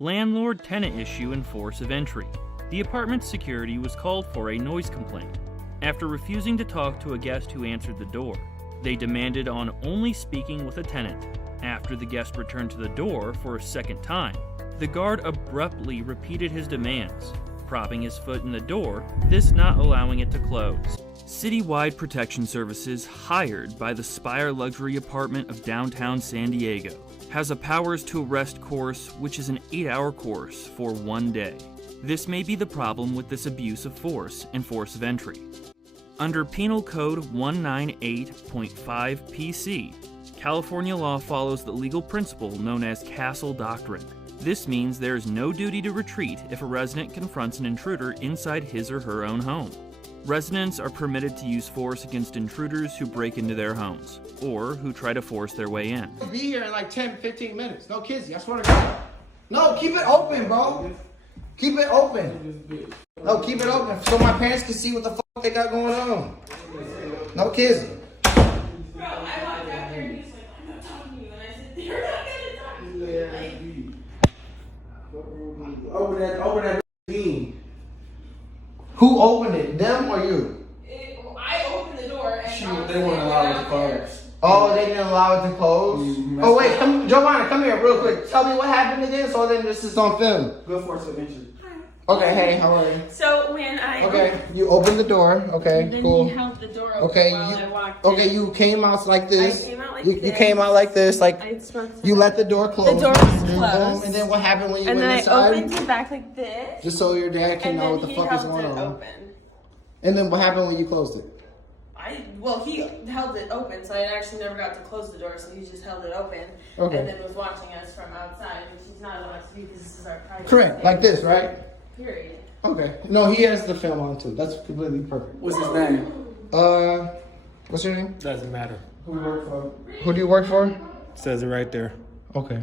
Landlord-tenant issue and force of entry. The apartment's security was called for a noise complaint. After refusing to talk to a guest who answered the door, they demanded on only speaking with a tenant. After the guest returned to the door for a second time, the guard abruptly repeated his demands, propping his foot in the door, this not allowing it to close. Citywide protection services hired by the Spire luxury apartment of downtown San Diego has a powers to arrest course, which is an 8-hour course for 1 day. This may be the problem with this abuse of force and force of entry. Under Penal Code 198.5 PC, California law follows the legal principle known as Castle Doctrine. This means there is no duty to retreat if a resident confronts an intruder inside his or her own home. Residents are permitted to use force against intruders who break into their homes, or who try to force their way in. I'll be here in like 10-15 minutes. No, Kizzy, I swear to God. No, keep it open, bro. Keep it open. No, keep it open so my parents can see what the fuck they got going on. No, Kizzy. Bro, I walked out there and he was like, I'm not talking to you. And I said, you're not going to talk to me. Open that thing. Who opened it? Them or you? I opened the door and They weren't allowed to close. Oh, they didn't allow it to close? Mm-hmm. Oh, wait, Giovanna, come here real quick. Tell me what happened again so then this is on film. Good force of entry. Okay, hey, how are you? So when I Okay, you opened the door. Okay, then cool. he held the door open Okay, while I walked okay, in. you came out like this. I came out like You this. came out like this, like I spoke to you him. let the door close. The door was Boom, closed. and then what happened when you And went then I inside? opened it back like this. Just so your dad can And know then what the he fuck is held going it on. open. And then what happened when you closed it? He held it open, so I actually never got to close the door, so he just held it open. Okay. And then was watching us from outside, which he's not allowed to do because this is our private Correct, space. like this, right? Period. Okay. No, he has the film on too. That's completely perfect. What's his name? What's your name? Doesn't matter. Who do you work for? Who do you work for? Says it right there. Okay.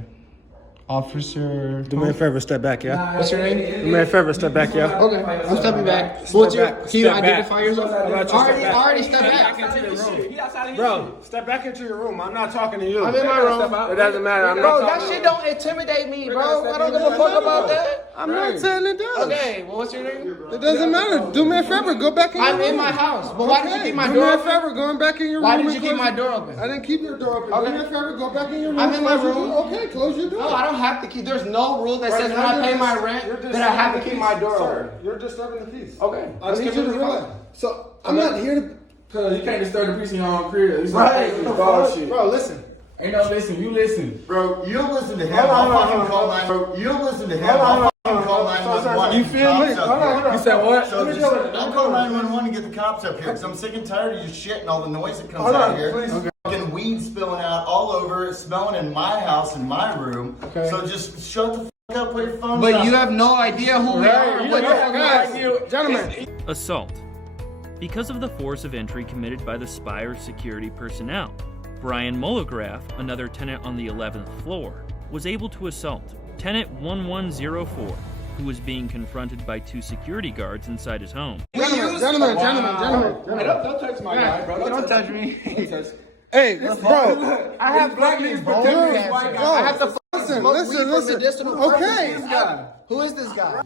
Officer. Do me a favor, step back, yeah? What's your name? Do me a favor, step back, yeah? Okay, I'm stepping back. What's your? back. Can you Step back. identify yourself? How about you step back? Already stepped back. Into your room. Bro, step back into your room. I'm not talking to you. I'm in my room. It doesn't matter. I'm Bro, not that talking shit to you. don't intimidate me, bro. I don't give a fuck about that. I'm not saying it does. Okay, well, what's your name? It doesn't matter. Do me a favor. Go back in your room. I'm in my house, but why did you keep my Do door me a open? favor. Going back in your room. Why did and you keep close my it. door open? I didn't keep your door open. Okay. Do me a favor. Go back in your room. I'm in my Close your room. door. Okay, close your door. No, I don't have to keep. There's no rule that says when I pay my rent that I have to keep my door open. You're disturbing the peace. Okay, I need you to realize. So I'm not here to. Cause you can't disturb the peace in your own crib. It's Right, like dog shit. bro. Listen. Ain't no listen. You listen. Bro, you listen to him. Hold on, I'll hold on, fucking call hold on. 911. You listen to him. Hold on, I'll fucking hold call on, hold on. 911. You feel me? Cops up Hold on, here. hold on. You said what? So Let me just, do it. I'll call 911 and get the cops up here because I'm sick and tired of your shit and all the noise that comes Hold out on, of here. please. Okay. Fucking weed spilling out all over, smelling in my house, in my room. Okay. So just shut the fuck up, put your phone But down. you have no idea who we are. Right. What the fuck Guys, gentlemen. Assault. Because of the force of entry committed by the Spire security personnel, Brian Molograph, another tenant on the 11th floor, was able to assault tenant 1104, who was being confronted by 2 security guards inside his home. Gentlemen. Don't touch my guy, bro. Don't touch me. Hey, bro. I have black fucking niggas bone protect cancer. white guys. I have to Listen, smoke listen, weed for listen. medicinal Okay. purposes. Who is this guy?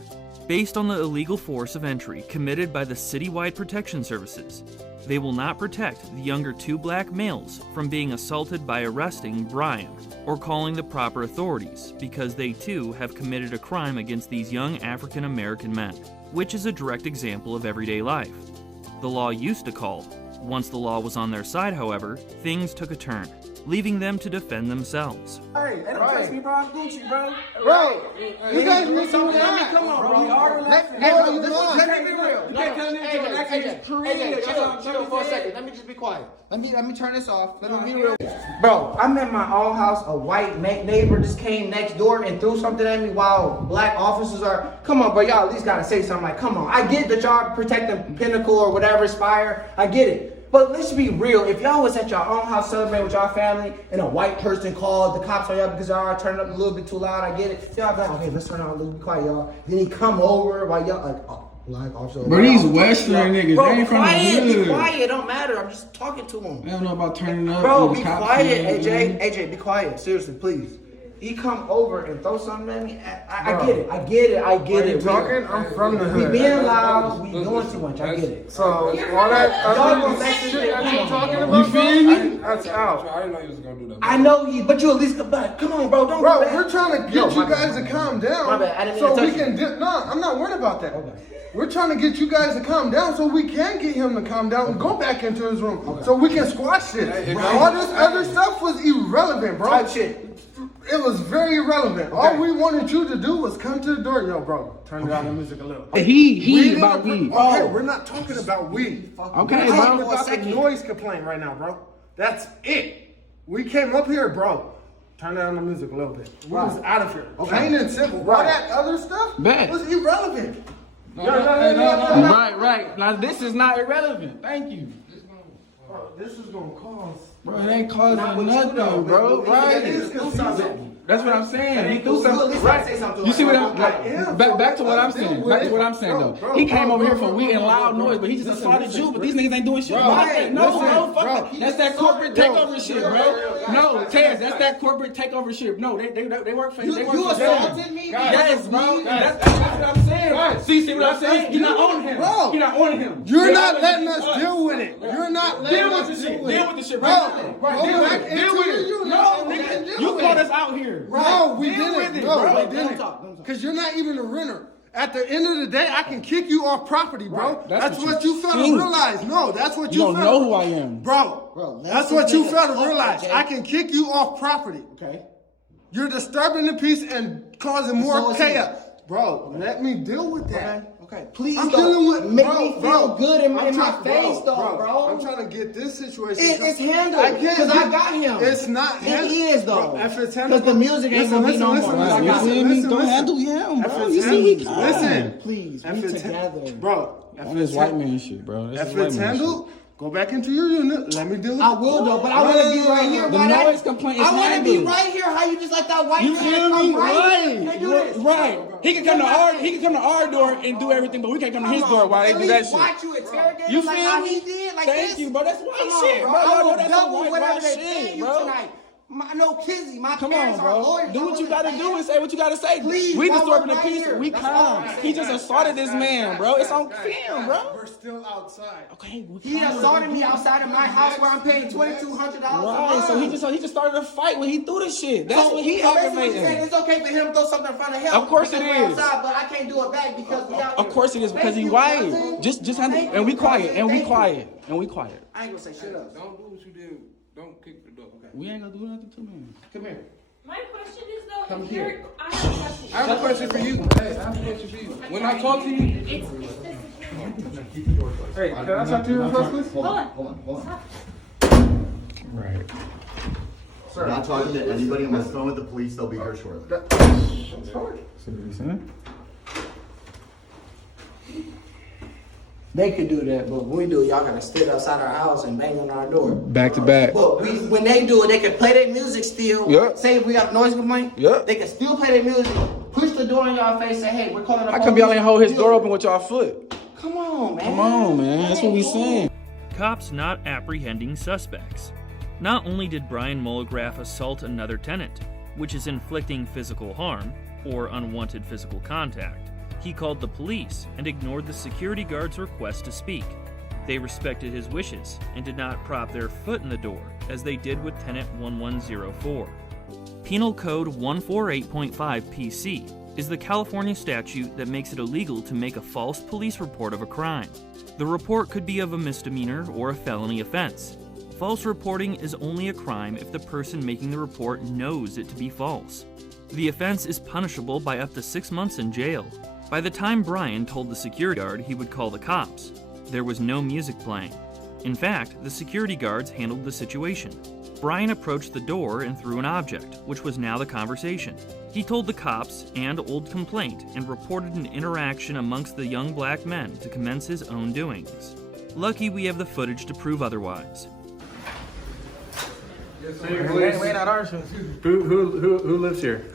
Based on the illegal force of entry committed by the citywide protection services, they will not protect the younger 2 black males from being assaulted by arresting Brian or calling the proper authorities because they too have committed a crime against these young African American men, which is a direct example of everyday life. The law used to call. Once the law was on their side, however, things took a turn, leaving them to defend themselves. Hey, don't touch me, bro. I'm Gucci, bro. Bro, you guys need to relax. Come on, bro. We all relax. Hey, No, bro, you this not. is, let me be real. You can't come in here and act like it's Korean. Chill for a second. Let me just be quiet. Let me turn this off. Let me be real. Bro, I'm in my own house. A white neighbor just came next door and threw something at me while black officers are. Come on, bro. Y'all at least gotta say something. Like, come on. I get that y'all protecting Pinnacle or whatever, Spire. I get it. But let's be real. If y'all was at your own house celebrating with y'all family and a white person called the cops on y'all because y'all are turning up a little bit too loud, I get it. Y'all be like, okay, let's turn on a little bit quiet, y'all. Then he come over while y'all like, oh, black officer. Bro, these Western niggas, Bro, they ain't from the quiet, be hood. quiet. It don't matter. I'm just talking to him. I don't know about turning up. Bro, when be the cops quiet, come in. AJ. AJ, be quiet. Seriously, please. he come over and throw something at me. I get it. Are you talking? I'm from the We hood. being loud, we doing too much. I get it. So all that other shit that you talking about, You feel me? that's out. I didn't know you was gonna do that. I know he, but you at least come on, bro. Don't Bro, do that. we're trying to get you guys to calm down. My bad, I didn't mean so to we touch can no, I'm not worried about that. Okay. We're trying to get you guys to calm down so we can get him to calm down and go back into his room so we can squash it. All this other stuff was irrelevant, bro. Type shit. It was very irrelevant. All we wanted you to do was come to the door. Yo, bro, turn down the music a little. He about weed. Okay, we're not talking about weed. Okay, We're talking bro. about the noise complaint right now, bro. That's it. We came up here, bro. Turn down the music a little bit. We was out of here. Plain and simple. All that other stuff Bet. was irrelevant. Right. Now this is not irrelevant. Thank you. Bro, this is gonna cause. Bro, it ain't causing nothing, bro. Right? That's what I'm saying. He threw something. Right. You see what I'm back to what I'm saying. Back to what I'm saying though. He came over here for weed and loud noise, but he just assaulted you. But these niggas ain't doing shit. No, fuck it. That's that corporate takeover shit, bro. No, Taz, that's that corporate takeover shit. No, they work for they work You for assaulted me? Yes, bro. That's what I'm saying. See what I'm saying? You're not owning him. Bro. You're not owning him. You're not letting us deal with it. You're not letting Deal with us the shit. deal with it. Deal with the shit right now. Right. Deal with it. No, nigga. You brought us out here. No, we Deal with didn't. it, No, bro. we didn't. Because you're not even a renter. At the end of the day, I can kick you off property, bro. Right. That's That's what what you you fail to think. realize. No, that's what You you don't fail know to- who I am. Bro, let that's this what you nigga fail to talk, realize. okay? I can kick you off property. Okay. You're disturbing the peace and causing more So is he. chaos. Bro, let me deal with that. Okay. Please I'm don't dealing with make bro, me feel bro, good in my I'm trying- face, though, bro. I'm trying to get this situation. It's handled, I can't 'cause get- I got him. It's not It handled. is, though. Bro, if it's handled, 'Cause the music ain't gonna be no more. Listen, Right, listen, you listen, feel me? listen, Don't listen. handle him, bro. If You it's see he handled- calm. Listen. Please, If we it's together. Bro, On this white man shit, bro. This is if white it's man handled, go back into your unit. Let me deal with it. I will though, but I want to be right here. The Why that- noise complaint is I want to be handled. right here. How you just like that white You man feel come me? right here? Can't do this. Right. He can come to our door and do everything, but we can't come to his door while they At do that least shit. watch you interrogate You him like feel how me? he did, like Thank this. you, bro. That's white Come on, shit, bro. bro. I Y'all know will that's some double white whatever they shit, pay you bro. tonight. No Kizzy, my Come parents on, are bro. lawyers. Do what you gotta do and say what you gotta say. Please, We while disturbing we're the right peace. here. We That's all calm. I'm He just assaulted this man, bro. It's on film, bro. We're still outside. Okay. He assaulted me outside of my house where I'm paying $2,200 a Right. month. So he just started a fight when he threw the shit. That's So what he he basically saying aggravating. it's okay for him to throw something in front of him. Of course because it we're is. outside, but I can't do it back because we out Of here. course it is because Thank he you, white. cousin. Just Thank handle you, and we cousin. quiet and we Thank you. quiet and we quiet. I ain't gonna say shit up. Don't do what you did. Don't kick the door. Okay. We ain't gonna do nothing to me. Come here. My question is though, Come if here. you're, I have a question. I have a question for you. Hey, I have a question for you. When I talk to you, It's the security. Hey, can I talk to you real quick, please? Hold on. right. I'm not talking to anybody. I'm on the phone with the police. They'll be here shortly. See what you're saying? They could do that, but when we do it, y'all gotta sit outside our house and bang on our door. Back to back. But when they do it, they can play their music still. Yeah. Say if we got a noise complaint, Yeah. they can still play their music, push the door in y'all face, say, hey, we're calling the How come y'all police. ain't hold his door open with y'all foot? Come on, man. Come on, man. That's what we Cool. saying. Cops not apprehending suspects. Not only did Brian Mulligraph assault another tenant, which is inflicting physical harm or unwanted physical contact, he called the police and ignored the security guard's request to speak. They respected his wishes and did not prop their foot in the door as they did with tenant 1104. Penal Code 148.5 PC is the California statute that makes it illegal to make a false police report of a crime. The report could be of a misdemeanor or a felony offense. False reporting is only a crime if the person making the report knows it to be false. The offense is punishable by up to 6 months in jail. By the time Brian told the security guard he would call the cops, there was no music playing. In fact, the security guards handled the situation. Brian approached the door and threw an object, which was now the conversation. He told the cops and Old Complaint and reported an interaction amongst the young black men to commence his own doings. Lucky we have the footage to prove otherwise. Who lives here?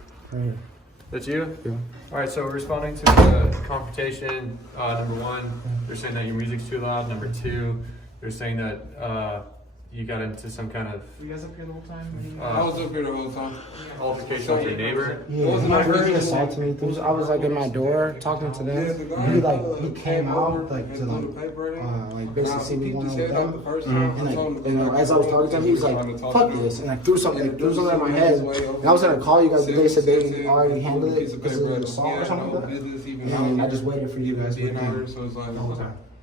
That's you? Yeah. All right, so responding to the confrontation, number one, they're saying that your music's too loud. Number two, they're saying that you got into some kind of Were you guys up here the whole time? I was up here the whole time. altercation with your neighbor? Yeah, he assaulted me. I was like in my door talking to them. He came out like to like basically see me one on them. And as I was talking to him, he was like, "Fuck this," and like threw something at my head. And I was gonna call you guys, but they said they already handled it because of the assault or something like that. And I just waited for you guys.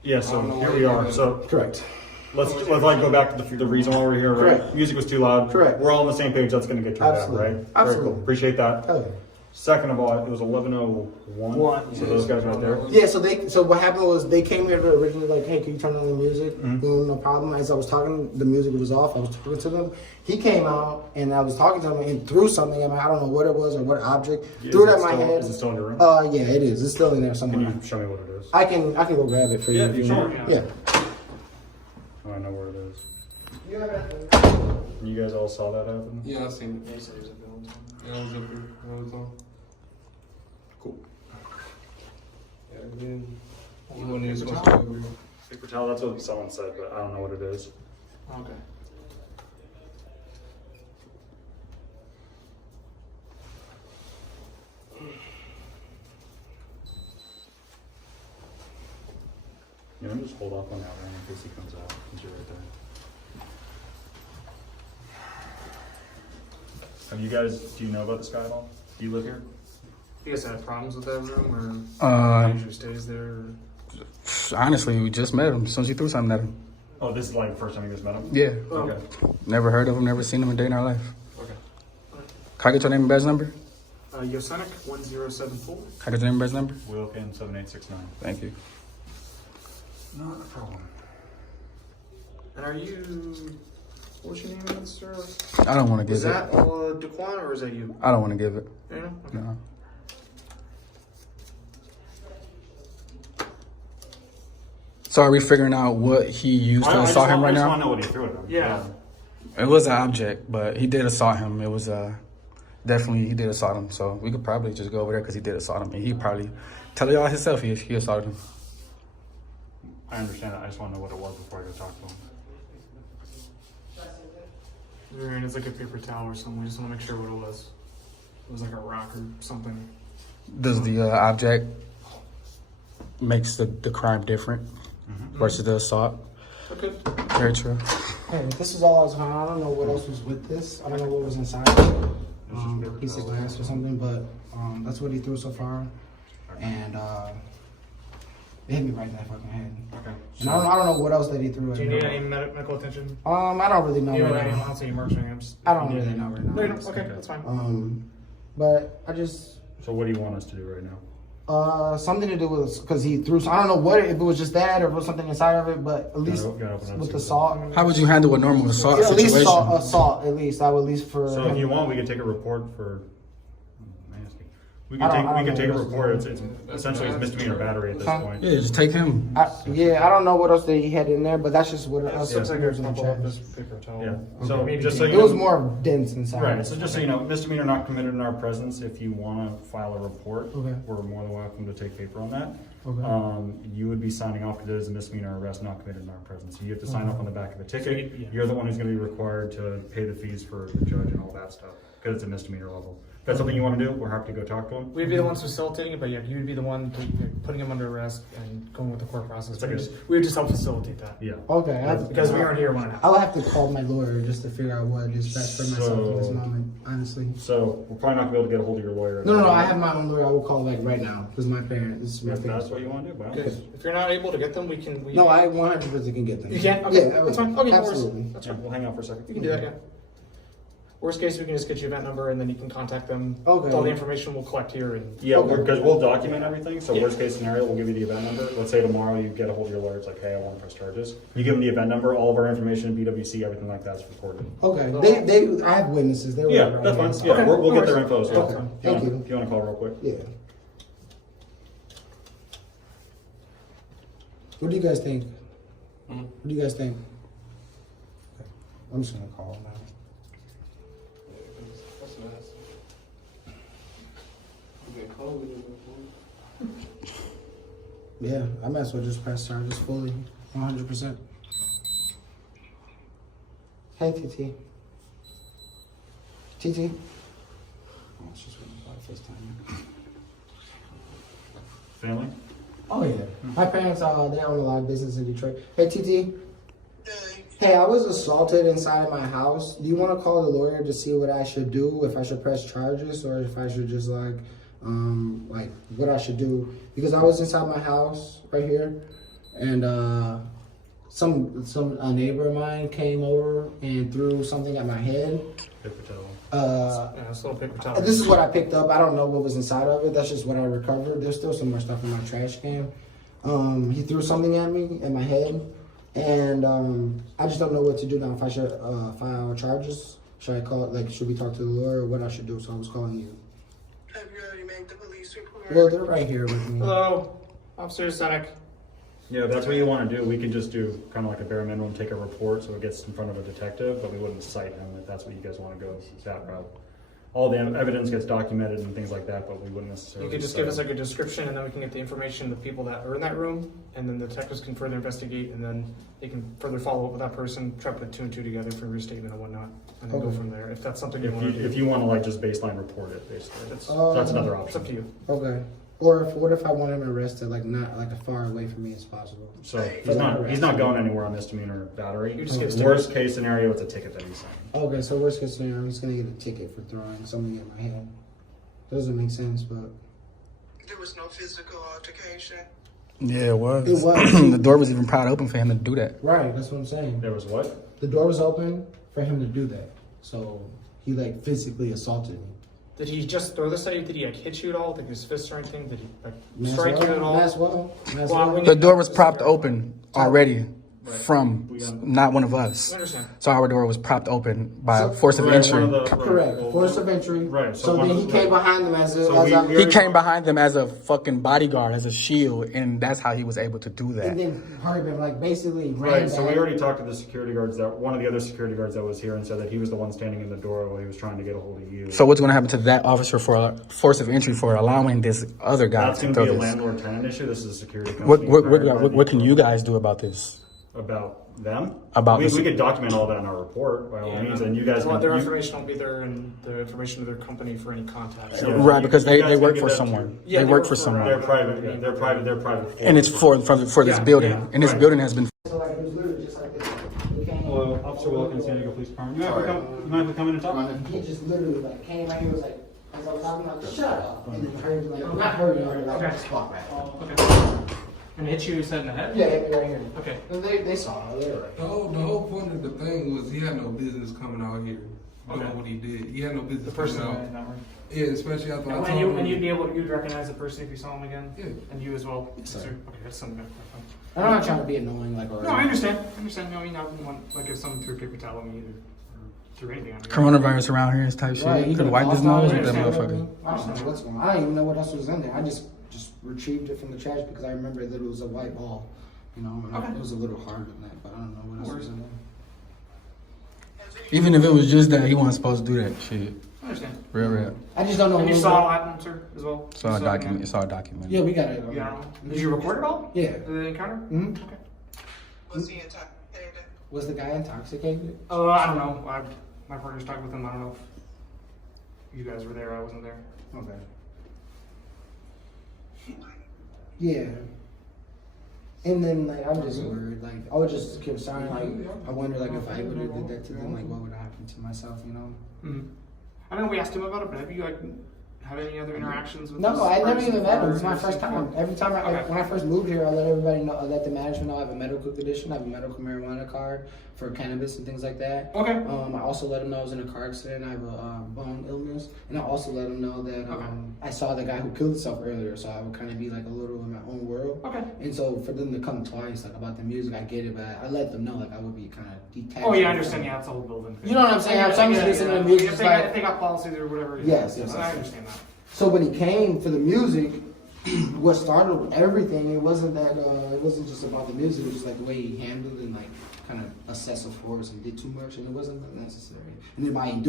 Yeah, so here we are. So Correct. let's like go back to the reason why we're here, right? Correct. Music was too loud. Correct. We're all on the same page. That's going to get turned out, Absolutely. right? Absolutely. Very cool. Appreciate that. Hell yeah. Second of all, it was 11:01. So those guys right there. Yeah, so what happened was they came here to originally like, hey, can you turn on the music? Boom, no problem. As I was talking, the music was off. I was talking to them. He came out and I was talking to him and threw something at me. I don't know what it was or what object. Threw it at my head. Is it still in your room? Yeah, it is. It's still in there somewhere. Can you show me what it is? I can go grab it for you. Yeah, if you sure. want. Yeah. Oh, I know where it is. You guys all saw that happen? Yeah, I seen it. Yeah, I was up here. I was on. Cool. Yeah, then you wasn't even supposed to be over here. Paper towel, that's what someone said, but I don't know what it is. Okay. You know, just hold off on that one in case he comes out. He's right there. Have you guys, do you know about this guy at all? Do you live here? You guys had problems with that room, or usually stays there? Or? Honestly, we just met him. As soon as you threw something at him. Oh, this is like the first time you guys met him? Yeah. Okay. Never heard of him, never seen him a day in our life. Okay. Can I get your name and badge number? Yosonic 1074. Can I get your name and badge number? Wilkin 7869. Thank you. Not a problem. And are you? What's your name again, sir? I don't want to give Is it. that Daquan or is that you? I don't want to give it. You know? Okay. No. So are we figuring out what he used to assault him right I just now? want to know what he threw at him. Yeah. It was an object, but he did assault him. It was definitely he did assault him. So we could probably just go over there because he did assault him, and he probably tell y'all himself he assaulted him. I understand that. I just want to know what it was before I go talk to him. I mean, it's like a paper towel or something. We just want to make sure what it was. It was like a rock or something. Does the object makes the crime different versus the assault? Okay. Very true. Hey, this is all I was on. I don't know what else was with this. I don't know what was inside. Piece of glass or something, but that's what he threw so far. And it hit me right in that fucking head. Okay. And I don't know what else that he threw at Do you me. need any medical attention? I don't really know. You right don't now. want to say emergency. I'm just. I don't really know right now. No, you don't. Okay, that's fine. But I just So what do you want us to do right now? something to do with because he threw. I don't know what if it was just that or if it was something inside of it, but at least Gotta open up with and the see salt. How would you handle a normal assault At least situation? assault. At least I would at least for. So if you want, we could take a report for. We I could don't take a know. report. It's essentially it's misdemeanor battery at this point. Yeah, just take him. I don't know what else that he had in there, but that's just what else. Looks like there's a was in the couple of chest. this paper towel. Yeah. So just so you It know, was more dense inside. right. So just so you know, misdemeanor not committed in our presence. If you want to file a report, Okay. we're more than welcome to take paper on that. Okay. You would be signing off because it is a misdemeanor arrest not committed in our presence. So you have to sign off on the back of a ticket. Yeah. You're the one who's going to be required to pay the fees for the judge and all that stuff because it's a misdemeanor level. If that's something you want to do, we're happy to go talk to him. We'd be the ones facilitating it, but yeah, you'd be the one putting him under arrest and going with the court process. Okay. We would just help facilitate that. Yeah. Okay. Because we aren't here when it happens. I'll have to call my lawyer just to figure out what is best for myself at this moment. Honestly. So we're probably not going to be able to get a hold of your lawyer. No. I have my own lawyer. I will call like right now because my parents. This is my If that's parents. what you want to do, by all Okay. means. If you're not able to get them, we can. No, I 100% can get them. You can? Okay, Yeah, that's fine. Okay, no worries. absolutely. That's Yeah, fine. we'll hang out for a second. You can do that, yeah. Worst case, we can just get you event number and then you can contact them. Okay. All the information we'll collect here and. Yeah, Okay. because we'll document everything. So Yeah. worst case scenario, we'll give you the event number. Let's say tomorrow you get a hold of your lawyer. It's like, hey, I want to press charges. You give them the event number, all of our information, BWC, everything like that's recorded. Okay. They. I have witnesses. They were Yeah, right that's here. fine. Yeah, Okay, we'll no get their worries. info as well. Okay. Thank you. If you want to call real quick. Yeah. What do you guys think? What do you guys think? Okay. I'm just gonna call now. Yeah, I might as well just press charges fully, 100%. Hey, TT. TT. Oh, it's just FaceTime. Family? Oh yeah. My parents they own a lot of business in Detroit. Hey, TT. Hey, I was assaulted inside of my house. Do you want to call the lawyer to see what I should do? If I should press charges or if I should just like what I should do? Because I was inside my house right here, and a neighbor of mine came over and threw something at my head. Paper towel. Yeah, it's a little paper towel. This is what I picked up. I don't know what was inside of it. That's just what I recovered. There's still some more stuff in my trash can. He threw something at me at my head. And I just don't know what to do now. If I should file charges, should I call? Should we talk to the lawyer, or what I should do? So I was calling you. Have you already made the police report? Well, they're right here with me. Hello, Officer Senek. Yeah, that's what you want to do. We can just do kind of like a bare minimum, take a report so it gets in front of a detective, but we wouldn't cite him if that's what you guys want to go that route. All the evidence gets documented and things like that, but we wouldn't necessarily. You could just give us like a description, and then we can get the information of the people that are in that room, and then the detectives can further investigate, and then they can further follow up with that person, try to put 2 and 2 together for your statement and whatnot, and then go from there. If that's something you want to do. If you want to like just baseline report it, basically, that's another option. It's up to you. Okay. Or what if I want him arrested, not as far away from me as possible? So he's not going anywhere on misdemeanor battery. You just get Worst case scenario, it's a ticket that he's signing. Okay, so worst case scenario, he's gonna get a ticket for throwing something at my head. Doesn't make sense, but There was no physical altercation. Yeah, it was. It was. The door was even proud open for him to do that. right, that's what I'm saying. There was what? The door was open for him to do that, so he physically assaulted me. Did he just throw this at you? Did he hit you at all? Did his fists or anything? Did he Might strike as you at all? Might as well. The door was propped open already from not one of us. I understand. So our door was propped open by force of entry. Correct. Force of entry. Right. So then he came behind them as He came behind them as a fucking bodyguard, as a shield, and that's how he was able to do that. and then hurt him, basically ran Right, so we back. already talked to the security guards, one of the other security guards that was here, and said that he was the one standing in the door while he was trying to get a hold of you. So what's going to happen to that officer for force of entry for allowing this other guy That's to going throw to be a this? landlord-tenant issue. This is a security company. What can you guys do about this? About them? About we this- could document all that in our report by all means, and you guys Well, can. their information will be there, and the information of their company for any contacts. Yeah. Right, because You they guys work can for give that someone. Yeah, They they work work for for- someone. They're private. Yeah, they're private. And it's for this Yeah, building. yeah, And this right. building has been. So it was literally just like this. He came Hello, Officer Wilkins, San Diego Police Department. You mind if we come in and talk? He just literally came right here, was like, as I was talking, shut up. And then heard not heard you, just walk back. Okay. And hit you, said in the head? Yeah, hit me right here. Okay. And they saw it. They were right. The whole point of the thing was he had no business coming out here doing Okay. what he did. He had no business The person coming in out. that room. Yeah, especially after I And, told him. you'd recognize the person if you saw him again? Yeah. And you as well? Yes, sir. Okay, that's something good. I'm not trying to be annoying, or. No, I understand. No, I mean, I wouldn't want, if someone threw a paper towel at me either, or threw anything at me. Coronavirus around here is type shit. Right, He could wipe his nose with that motherfucker. I don't know what's going on. I don't even know what else was in there. I just retrieved it from the trash because I remember that it was a white ball. And Okay. it was a little harder than that, but I don't know what else was in there. Even if it was just that, he wasn't supposed to do that shit. I understand. Real. I just don't know. And you who- saw it happen, sir, as well? It's all documented. It's all documented. Yeah, we got it. Yeah. Did you record it all? Yeah. The encounter? Hmm. Okay. Was he intoxicated? Was the guy intoxicated? I don't know. My partner's talking with him. I don't know if you guys were there. I wasn't there. Okay. Yeah. And then I'm just worried. I was just concerned. I wonder if I would have did that to them, what would have happened to myself? Mm-hmm. I know we asked him about it, but have you had any other interactions with? No, this I never person even met him. before? It's my first time. Every time when I first moved here, I let everybody know. I let the management know I have a medical condition. I have a medical marijuana card for cannabis and things like that. Okay. I also let them know I was in a car accident. I have a bone illness, and I also let them know that I saw the guy who killed himself earlier. So I would kind of be a little in my own world. Okay. And so for them to come twice about the music, I get it, but I let them know I would be kind of detached. Oh yeah, I understand. Yeah, it's a whole building. You know what I'm saying? I'm just listening to music. If they got policies or whatever. Yes, I understand that. So when he came for the music, what started everything, it wasn't that it wasn't just about the music, it was just the way he handled it and kind of excessive force and did too much, and it wasn't necessary. And then by him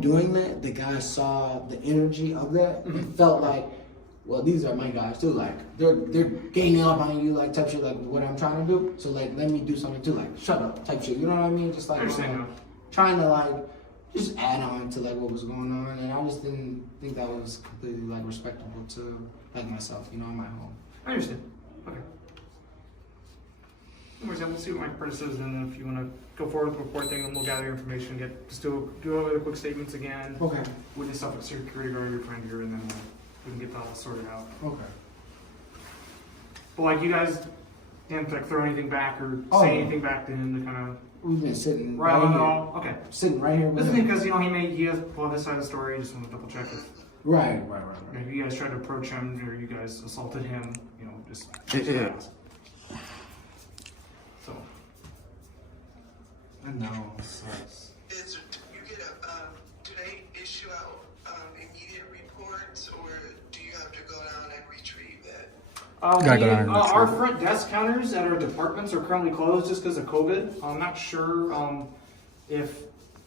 doing that, the guy saw the energy of that and felt well, these are my guys too. Like they're gaining up on you, like type shit, like what I'm trying to do. So like let me do something too, like shut up type shit. You know what I mean? Just like trying to like just add on to like what was going on, and I just didn't think that was completely like respectable to like myself, you know, in my home. I understand. Okay. Anyways, we'll see what my part says, and if you want to go forward with the report thing, then we'll gather information, just do all the quick statements again. Okay. Witness stuff with security guard you're trying to hear, and then we can get that all sorted out. Okay. But like you guys didn't like throw anything back or say anything back to him to kind of. We've been sitting right on here. it all. Okay. Sitting right here. This is because he has well this side of the story. I just want to double check it. Right. If you guys tried to approach him or you guys assaulted him, just Yeah. So. I know. Sucks. Do they issue out immediate reports, or do you have to go down and retrieve it? Our front desk counters at our departments are currently closed just because of COVID. I'm not sure if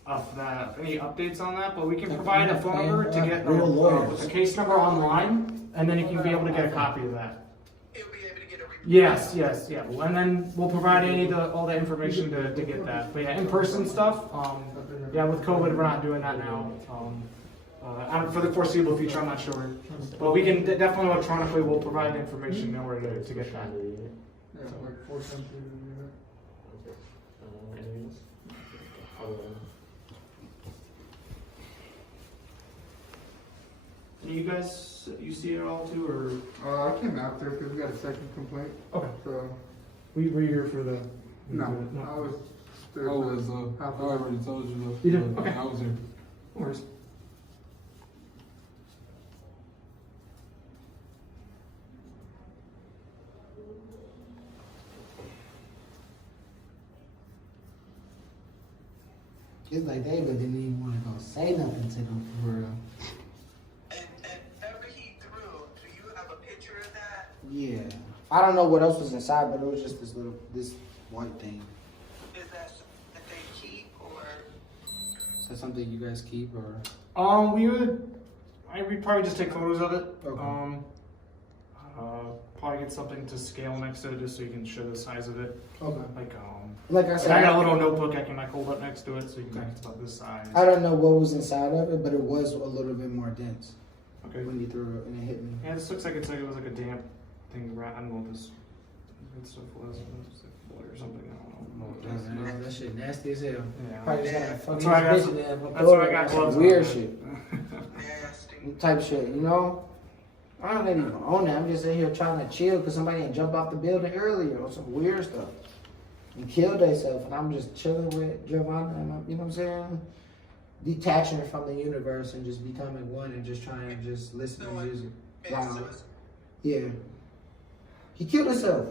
any updates on that, but we can provide a phone number to get a case number online, and then you can be able to get a copy of that. You'll be able to get a report. Yes, yeah. And then we'll provide all the information to get that. But yeah, in-person stuff, with COVID, we're not doing that now. For the foreseeable future, I'm not sure. But we can definitely electronically, we'll provide the information in order to get that. Yeah, like 4 countries. You guys, you see it all too, or? I came after because we got a second complaint. Okay. So. Were you here for the? No, I was. I already told you. You did? Okay. I was here. No worries. It's like David didn't even want to go say nothing to them for real. And ever he threw, do you have a picture of that? Yeah. I don't know what else was inside, but it was just this white thing. Is that they keep, or? Is that something you guys keep, or? We'd probably just take photos of it. Okay. Probably get something to scale next to it just so you can show the size of it. Okay. Like I said, I got a little notebook I can hold up next to it so you can it's about this size. I don't know what was inside of it, but it was a little bit more dense. Okay. When you threw it and it hit me. Yeah, this looks like it was like a damp thing. I don't know what this good stuff was. It's like wood or something. I don't know. That shit nasty as hell. Yeah. Probably just had a That's why I got gloves on. Weird shit. Type shit, you know? I don't even own that. I'm just in here trying to chill because somebody had jumped off the building earlier or some weird stuff and killed themselves. And I'm just chilling with Giovanna and you know what I'm saying? Detaching from the universe and just becoming one and just trying to just listen to music. Wow. Yeah. He killed himself.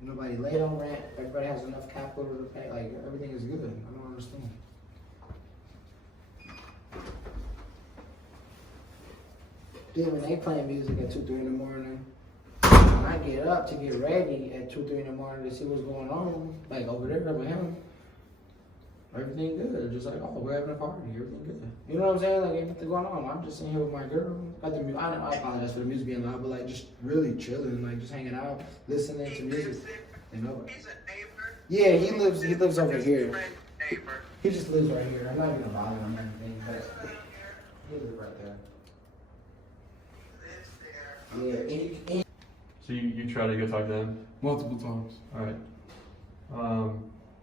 Nobody laid on rent. Everybody has enough capital to pay. Like, everything is good. I don't understand. Then when they playing music at 2, 3 in the morning, when I get up to get ready at 2, 3 in the morning to see what's going on, like over there with him, everything good. Just like, oh, we're having a party. Everything good. You know what I'm saying? Like, anything going on. I'm just sitting here with my girl. I apologize for the music being loud, but like just really chilling, like just hanging out, listening to music. You know? He's a neighbor. Yeah, he lives over here. He just lives right here. I'm not even gonna bother him or anything, but he lives right there. Yeah. So you try to go talk to them? Multiple times. All right.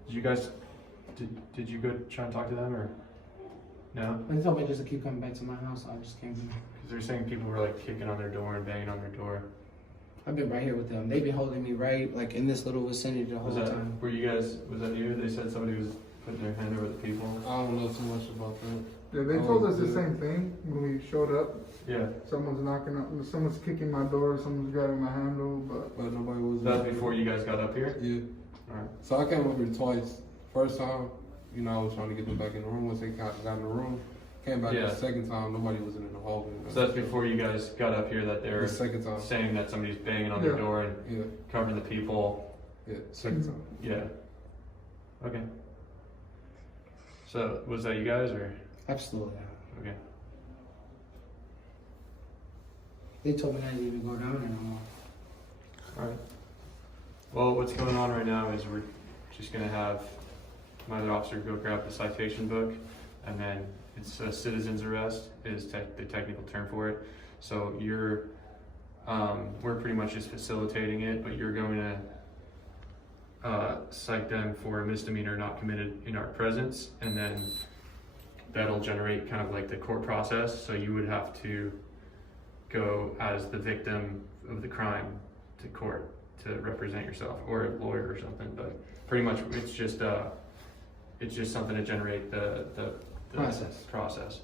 Did you guys, did you go try and talk to them or no? They told me just to keep coming back to my house, so I just came here. Because they're saying people were like kicking on their door and banging on their door. I've been right here with them. They've been holding me right, like in this little vicinity the whole time. Were you guys, was that you? They said somebody was putting their hand over the people. I don't know too much about that. Yeah, they told us the same thing when we showed up. Yeah. Someone's knocking up, someone's kicking my door, someone's grabbing my handle, but nobody was. That was before you guys got up here? Yeah. Alright. So I came up here twice. First time, I was trying to get them back in the room. Once they got in the room, came back the second time, nobody was in the hallway. So that's before you guys got up here that they were second time. saying that somebody's banging on their door and covering the people. Yeah, second time. Yeah. Okay. So was that you guys or? Absolutely. Okay. They told me not to even go down there no more. All right. Well, what's going on right now is we're just gonna have my other officer go grab the citation book, and then it's a citizen's arrest is the technical term for it. So you're, we're pretty much just facilitating it, but you're going to cite them for a misdemeanor not committed in our presence, and then that'll generate kind of like the court process. So you would have to go as the victim of the crime to court to represent yourself, or a lawyer or something. But pretty much it's just something to generate the process.